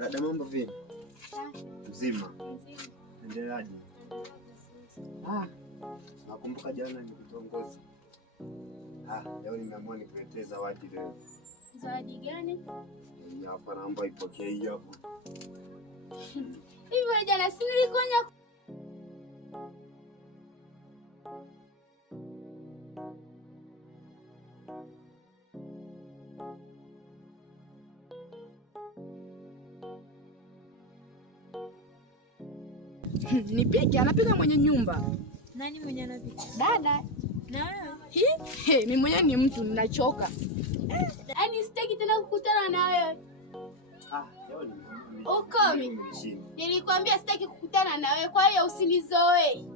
Dada, mambo vipi? Mzima. Endeleaje? Nakumbuka jana nilikutongoza. Leo nimeamua nikuletee zawadi leo. Zawadi gani? Hii hapa, naomba ipokee hii hapo. Hivyo jana si nilikonya. Nipike, anapika mwenye nyumba. Nani mwenye anapika? Dada. Na wewe? Mimi mwenyewe ni mtu ninachoka. Yaani sitaki tena kukutana na wewe. Leo ni Ukomi. Nilikwambia sitaki kukutana na wewe, kwa hiyo usinizoee.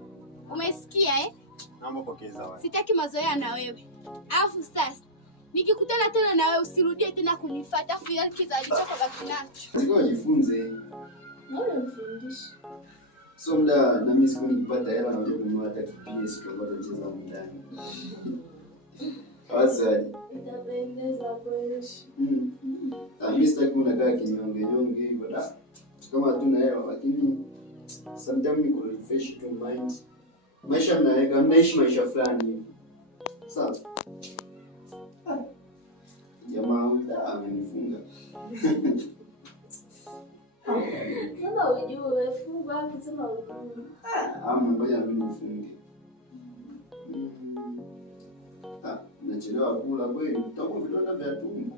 Umesikia eh? Naomba pokea zawadi. Sitaki mazoea na wewe. Alafu sasa nikikutana tena na wewe usirudie tena kunifuata, afu ile kizazi chako baki nacho. Niko jifunze. Mbona unifundisha? So muda na mimi siku nikipata hela na kununua hata PS kwa kucheza ndani. Awasali. Itapendeza kweli. Mimi sitaki unakaa kinyonge nyonge hivyo da. Kama hatuna hela, lakini sometimes ni refresh to mind. Maisha mnaishi maisha fulani hivi. Sawa. Jamaa huyu amenifunga. Kama ujue funga akisema ujue. Ngoja mimi nifunge. Nachelewa kula kweli, tutakuwa vidonda vya tumbo.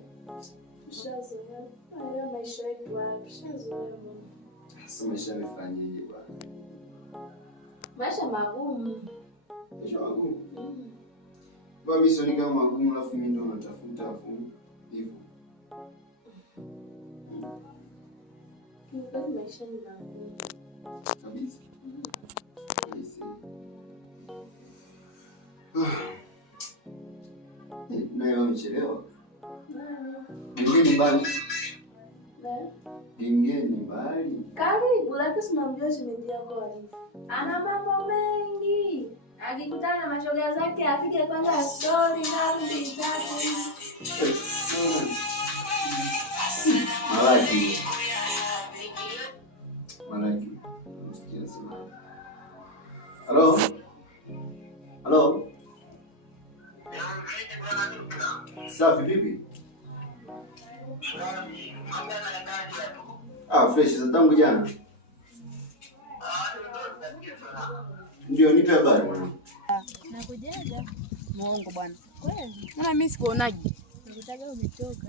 Ushazoea. Haya maisha yetu wapi? Ushazoea. Sasa maisha yamefanyaje bwana? Maisha magumu. Maisha magumu. Kwa mimi sio kama magumu, alafu mimi ndo natafuta afu hivyo. Kwa maisha ni magumu. Kabisa. Kabisa. Nayo umechelewa. Ingeni mbali. Ingeni mbali. Karibu, lakini tunamjua shemeji yako alifu. Ana mambo mengi. Akikutana na mashoga zake apige kwanza story na mbili tatu. Malaki. Msikia sana. Hello? Hello? Safi vipi? Fresh za tangu jana. Ndio nipe habari bwana. Nakujaja. Muongo bwana. Kweli? Mbona mimi sikuonaje? Nikutaka umechoka.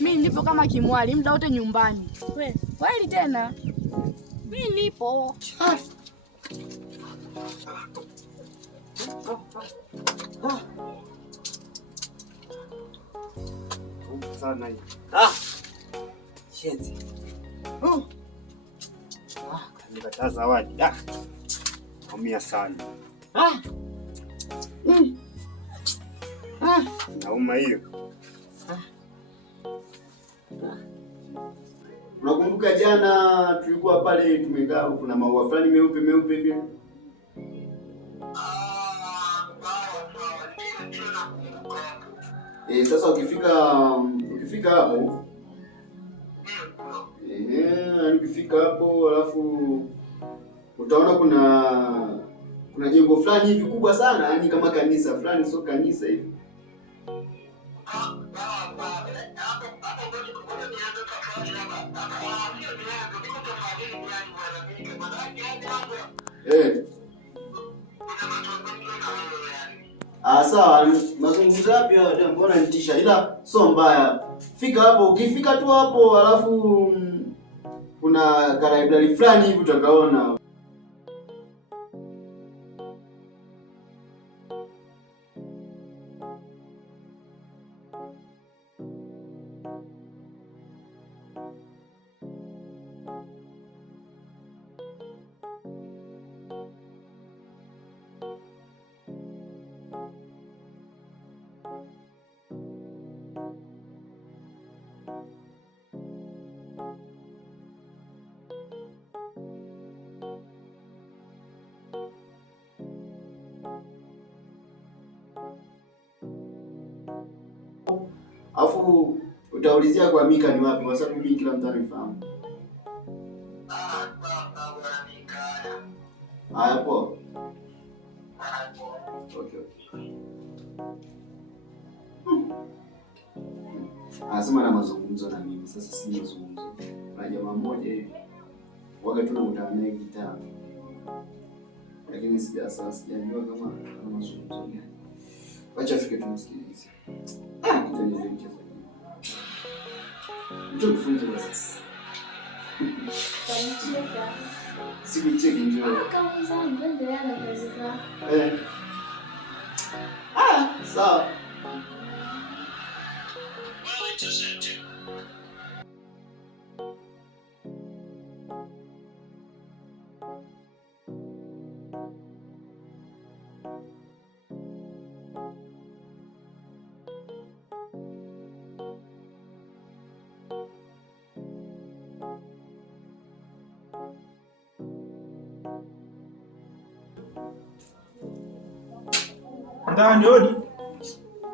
Mimi nipo kama kimwali muda wote nyumbani. Kweli? Kweli tena. Mimi nipo. Sana hii. Shenzi. Kanikataa zawadi. Naumia sana. Nauma hiyo. Unakumbuka jana tulikuwa pale tumekaa, kuna maua fulani meupe hivi? Sasa ukifika hapo ukifika hapo alafu utaona kuna jengo fulani hivi kubwa sana, yani kama kanisa fulani, sio kanisa hivi. Sawa, mazungumzo yapi haya? Mbona nitisha? Ila sio mbaya. Fika hapo, ukifika tu hapo alafu kuna library fulani hivi utakaona. Alafu utaulizia kwa Mika ni wapi kwa sababu mimi kila mtu anifahamu. Hapo. Okay. Anasema na mazungumzo na mimi. Sasa si mazungumzo. Na jamaa mmoja hivi. Waga tunakutana naye kitambo. Lakini sijajua kama ana mazungumzo gani. Wacha afike tumsikilize. Kitendo hiki. Njoo kufunza basi. Sikucheki njoo. Kama unataka kuendelea na kazi zako. Sawa. Ndani odi.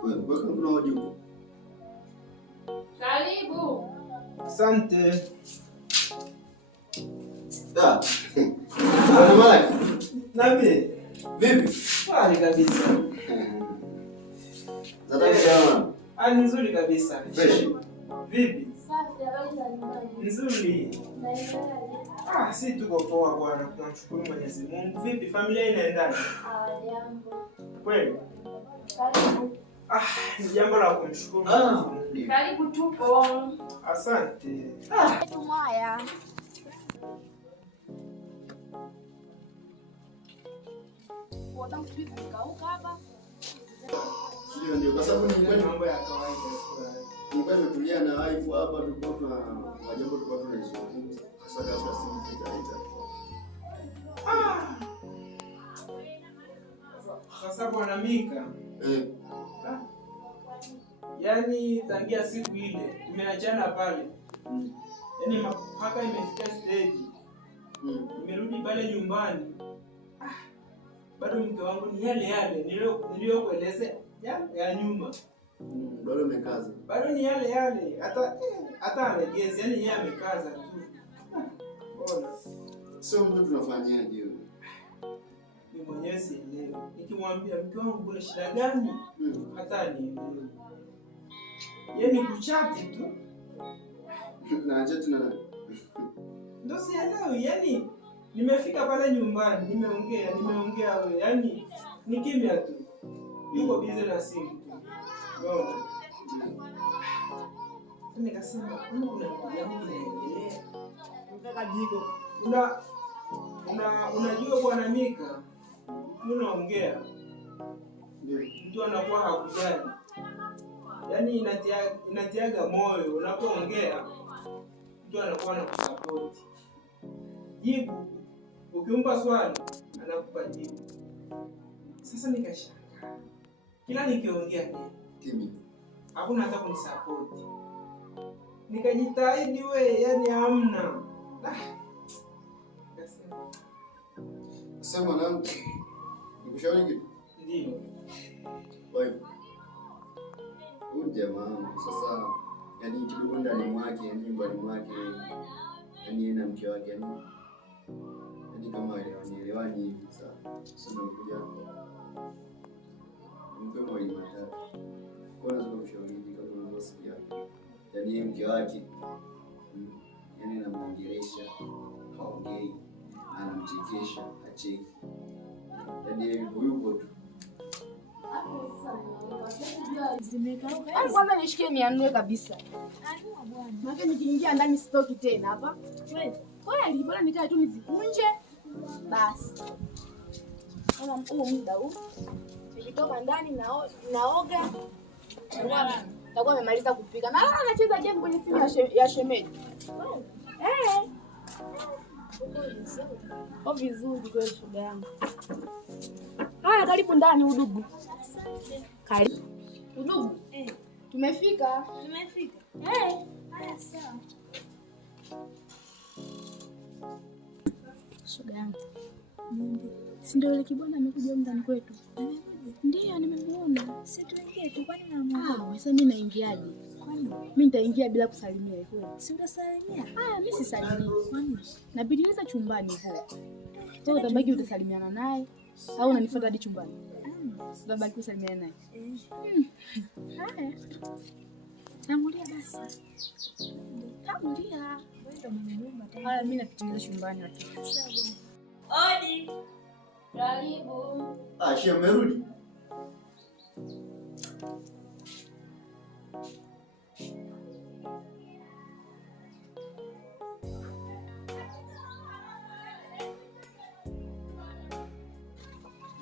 Wewe kuna odi huko. Karibu. Asante. Da. Malaki. Nabii. Vipi? Kwani kabisa. Zataka kama. Ni nzuri kabisa. Fresh. Vipi? Safi, habari za nyumbani? Nzuri. Si tuko poa bwana. Tunamshukuru Mwenyezi Mungu. Vipi familia inaendaje? Jambo. Kweli? Karibu. Ni jambo la kumshukuru Mwenyezi Mungu. Karibu tupo. Asante. Tumaya. Ndio kwa sababu ni Mambo ya kawaida. Nilikuwa nimetulia na wife hapa, tulikuwa tuna jambo tulikuwa tunazungumza. Sasa kwa simu tukaita. Sasa bwana Mika. Yaani tangia siku ile tumeachana pale. Yaani mpaka imefika stage. Nimerudi pale nyumbani. Bado mke wangu ni yale niliyokuelezea ya nyuma. Bado amekaza. Bado ni yale hata alegezi, yaani yeye amekaza tu. Mbona? Sio mtu tunafanyaje wewe? Ni mwenyewe sielewi. Nikimwambia mke wangu kuna shida gani? Hata anielewi. Yaani kuchati tu. Na chati na Ndio sielewi, yaani nimefika pale nyumbani, nimeongea wewe, yaani ni kimya tu. Yuko busy na simu tu. Unaona? Nikasema, kuna jambo linaendelea. Nataka jigo. Unajua bwana Mika, unaongea. Mtu anakuwa hakujali. Yaani inatiaga moyo unapoongea. Mtu anakuwa anakusupport. Jibu ukimpa swali anakupa jibu. Sasa nikashangaa. Kila nikiongea kimi. Hakuna hata kunisupport. Nikajitahidi yaani hamna. Sasa mwanangu, nikushauri kitu? Ndio. Wewe. Huyu jamaa sasa yaani kidogo ndani mwake, yaani nyumbani mwake, yaani yeye na mke wake yaani kama wanaelewani hivi sasa. Sasa nimekuja mke mmoja matatu. Kwa nini unashauri kama unavyosikia? Yaani yeye mke wake yaani anamuongelesha, haongei, anamchekesha, hacheki. Yaani yeye yupo tu. Kwanza nishikie nianue kabisa. Maana nikiingia ndani stoki tena hapa. Kweli bora nikae tu nizikunje. Basi. Kama huu muda huu. Nikitoka ndani naoga. Takuwa nimemaliza kupika. Na anacheza game kwenye simu ya shemeji. Vizuri kweli shoga yangu. Haya, karibu ndani udugu. Karibu. Udugu. Tumefika. Haya sawa. Shoga yangu. Si ndio ile kibwana amekuja ndani kwetu? Ndio nimemuona. Si tuingie tu kwani na mama. Sasa mimi naingiaje? Mimi nitaingia bila kusalimia hivyo. Si utasalimia? Mimi sisalimii. Nabidi niweza chumbani hivyo. Wewe utabaki utasalimiana naye au unanifuata hadi chumbani? Utabaki kusalimiana naye. Haya. Tangulia basi. Tangulia. Haya, mimi napitiliza chumbani lakini. Odi. Karibu. Shia umerudi?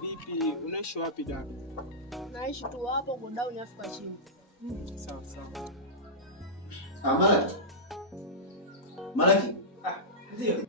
Vipi, unaishi wapi dada? Naishi tu hapo kwa down Afrika chini. Sawa sawa. Malaki. Malaki. Ndio.